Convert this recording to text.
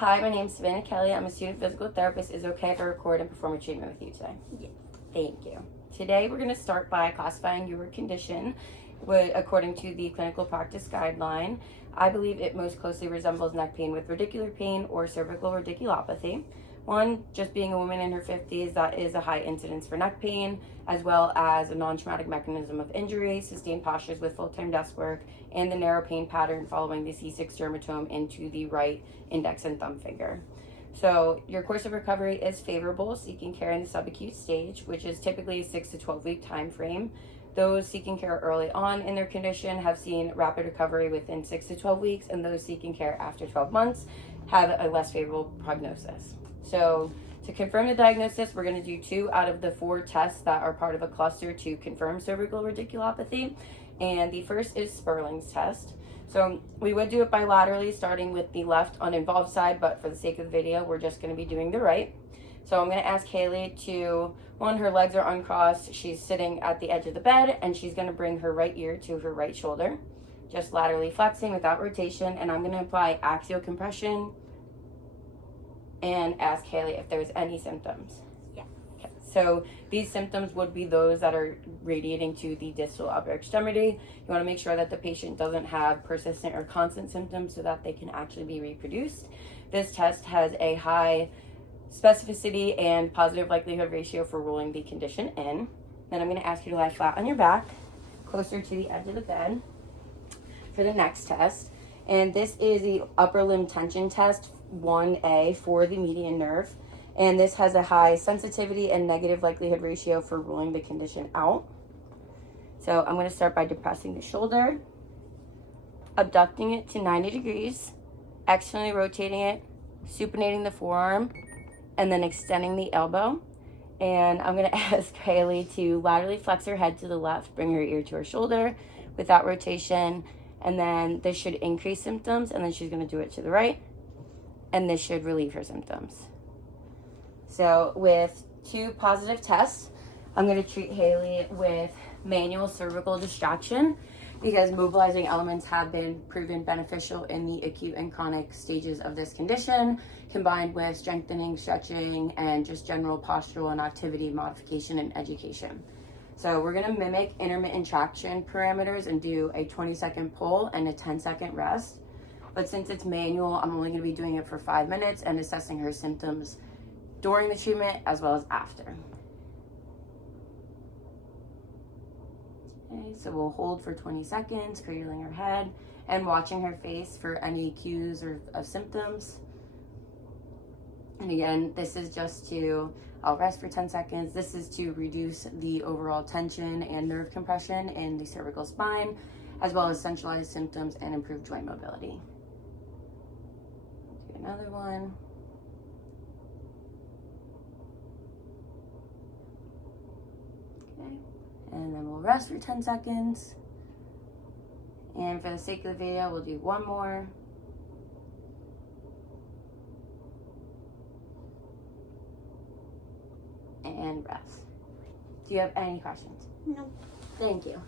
Hi, my name is Savannah Kelly. I'm a student physical therapist. Is it okay if I record and perform a treatment with you today? Yes. Thank you. Today we're going to start by classifying your condition according to the clinical practice guideline. I believe it most closely resembles neck pain with radicular pain or cervical radiculopathy. One, just being a woman in her 50s, that is a high incidence for neck pain, as well as a non-traumatic mechanism of injury, sustained postures with full-time desk work, and the narrow pain pattern following the C6 dermatome into the right index and thumb finger. So your course of recovery is favorable, seeking care in the subacute stage, which is typically a 6 to 12 week time frame. Those seeking care early on in their condition have seen rapid recovery within 6 to 12 weeks, and those seeking care after 12 months have a less favorable prognosis. So to confirm the diagnosis, we're going to do 2 out of the 4 tests that are part of a cluster to confirm cervical radiculopathy. And the first is Sperling's test. So we would do it bilaterally, starting with the left uninvolved side, but for the sake of the video, we're just going to be doing the right. So I'm going to ask Haley to, her legs are uncrossed. She's sitting at the edge of the bed, and she's going to bring her right ear to her right shoulder, just laterally flexing without rotation. And I'm going to apply axial compression and ask Haley if there's any symptoms. Yeah. Okay. So these symptoms would be those that are radiating to the distal upper extremity. You want to make sure that the patient doesn't have persistent or constant symptoms so that they can actually be reproduced. This test has a high specificity and positive likelihood ratio for ruling the condition in. Then I'm going to ask you to lie flat on your back, closer to the edge of the bed for the next test. And this is the upper limb tension test 1A for the median nerve. And this has a high sensitivity and negative likelihood ratio for ruling the condition out. So I'm going to start by depressing the shoulder, abducting it to 90 degrees, externally rotating it, supinating the forearm, and then extending the elbow. And I'm going to ask Haley to laterally flex her head to the left, bring her ear to her shoulder without rotation. And then this should increase symptoms, and then she's going to do it to the right, and this should relieve her symptoms. So with 2 positive tests, I'm going to treat Haley with manual cervical distraction because mobilizing elements have been proven beneficial in the acute and chronic stages of this condition, combined with strengthening, stretching, and just general postural and activity modification and education. So we're going to mimic intermittent traction parameters and do a 20-second pull and a 10-second rest. But since it's manual, I'm only going to be doing it for 5 minutes and assessing her symptoms during the treatment as well as after. Okay, so we'll hold for 20 seconds, cradling her head and watching her face for any cues of symptoms. And again, this is just to, I'll rest for 10 seconds. This is to reduce the overall tension and nerve compression in the cervical spine, as well as centralized symptoms and improve joint mobility. Do another one. Okay, and then we'll rest for 10 seconds. And for the sake of the video, we'll do one more. And rest. Do you have any questions? No. Thank you.